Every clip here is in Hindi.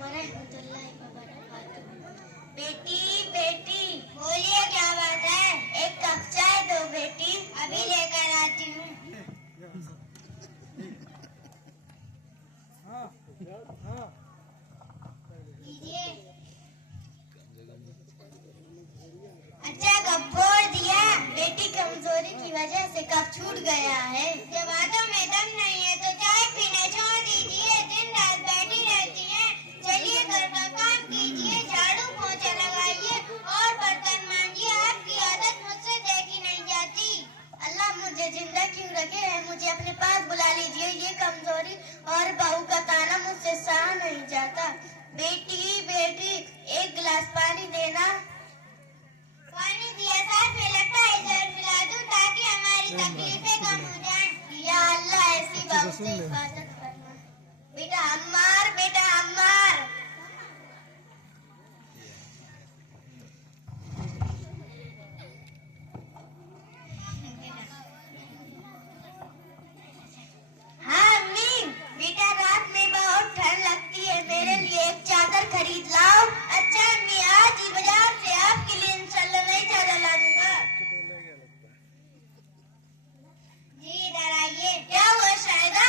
वरहमतुल्लाहि वबरकातुहू। बेटी बेटी बोलिए, क्या बात है? एक कप चाय दो बेटी, अभी लेकर आती हूँ। लीजिए। अच्छा, कप फोड़ दिया। बेटी कमजोरी की वजह से कप छूट गया है। जब आदम में दम नहीं है तो चाय पीना छोड़ दीजिए। दिन रात बैठी रहती है। चलिए घर का काम कीजिए, झाड़ू पोछा लगाइए और बर्तन मांजिए। आपकी आदत मुझसे देखी नहीं जाती। अल्लाह मुझे जिंदा क्यों रखे है, मुझे अपने पास बुला लीजिए। ये कमजोरी और बहू का ताना मुझसे सहा नहीं जाता। बेटी बेटी एक गिलास पानी देना। पानी दिया, साथ में लगता है जहर मिला दूं ताकि हमारी तकलीफें कम हो जाएं। या अल्लाह ऐसी बहू से हिफाजत करना। बेटा अम्मार, बेटा अम्मार। हाँ अम्मी, बेटा रात में बहुत ठंड लगती है, मेरे लिए एक चादर खरीद लाओ। अच्छा अम्मी, आज ही बाजार से आपके लिए इंशाल्लाह नई चादर ला दूंगा। जी इधर आइए। क्या हुआ शायदा?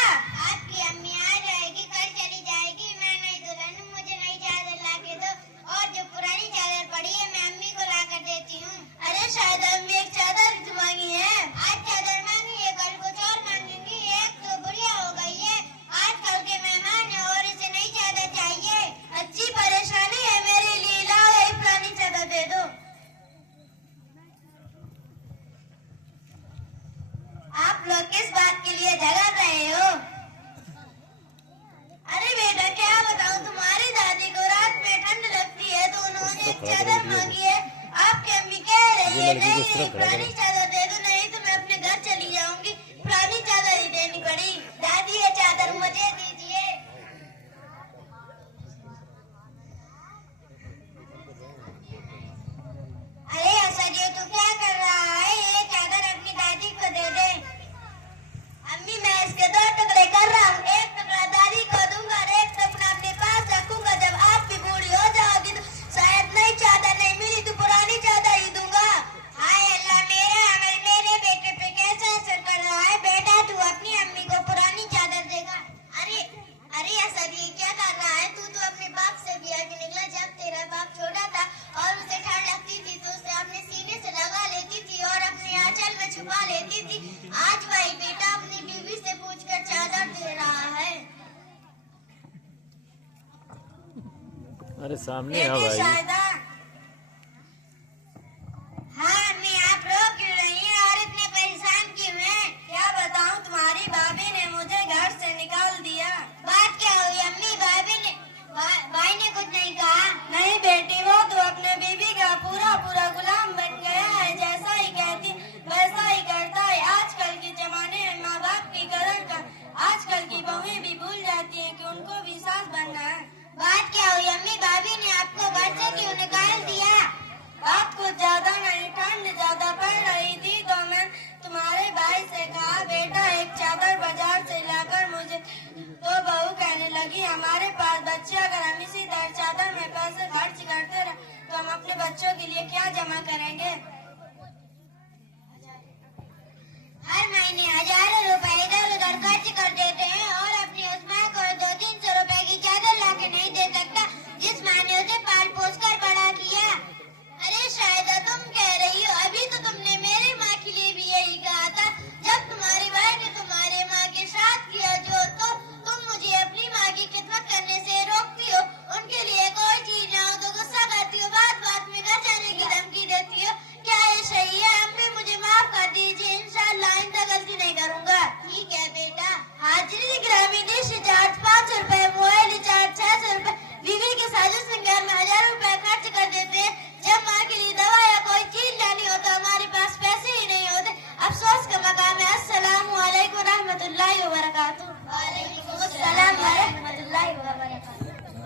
आपकी अम्मी आ जाएगी, कल चली जाएगी। मैं नई दुल्हन हूँ, मुझे नई चादर ला के दो। और जो पुरानी चादर पड़ी है मैं अम्मी को ला कर देती हूँ। अरे शायदा अम्मी एक चादर मांगी है। आज चादर मांगी है, कल कुछ और मांगेंगी। एक तो बुढ़िया हो गई है, आजकल के मेहमान है और इसे नई चादर चाहिए। अच्छी परेशानी है मेरे लिए, लाओ यही पुरानी चादर दे दो। आप लोग किस बात के लिए झगड़ रहे हो? अरे बेटा क्या बताऊं, तुम्हारी दादी को रात में ठंड लगती है तो उन्होंने एक चादर मांगी है। आपकी अम्मी कह रही है नहीं पुरानी चादर दे दो, नहीं तो मैं अपने घर चली जाऊंगी। पुरानी चादर ही देनी पड़ी। दादी ये चादर मुझे दीजिए। अरे असद, ये तू क्या कर रहा है? ये चादर अपनी दादी को दे दे। अम्मी मैं इसके दो टुकड़े कर रहा हूँ, एक टुकड़ा दादी को दूंगा और एक टुकड़ा अपने पास रखूंगा। जब आप भी बूढ़ी हो जाओगी तो शायद नई चादर नहीं मिली तो पुरानी चादर ही दूंगा। हाय अल्लाह, मेरा अमल मेरे बेटे पे कैसा असर कर रहा है। बेटा तू अपनी अम्मी को पुरानी चादर देगा। अरे अरे असद, ये क्या कर रहा है? तू तो अपने बाप से ब्याह के निकला। जब तेरा बाप छोटा था और उसे ठंड लगती थी तो उसे अपने सीने से लगा लेती थी और अपने आंचल में छुपा लेती थी। आज वही बेटा अपनी बीवी से पूछकर चादर दे रहा है। अरे सामने आओ भाई। शायदा हाँ अम्मी, आप रो क्यों रही हैं और इतने परेशान क्यों हैं? क्या बताऊं, तुम्हारी भाभी ने मुझे घर से निकाल दिया। बात क्या हुई अम्मी? भाई ने कुछ नहीं कहा? नहीं बेटी, वो तो अपने बीवी का पूरा पूरा गुलाम बन गया है। जैसा ही कहती वैसा ही करता है। आजकल के जमाने में माँ बाप की कदर कर आजकल की बहुएं भी भूल जाती हैं कि उनको भी सास बनना है। बात क्या हुई अम्मी? भाभी ने आपको घर से क्यों निकाल दिया? बात कुछ ज्यादा नहीं, ठंड ज्यादा पड़ रही थी तो मैं तुम्हारे भाई से कहा बेटा एक चादर बाजार से लाकर मुझे। तो बहू कहने लगी हमारे पास बच्चे, अगर हम इसी तरह चादर में पैसे खर्च करते रहे तो हम अपने बच्चों के लिए क्या जमा करेंगे। हर महीने हजारों रुपए इधर उधर खर्च कर देते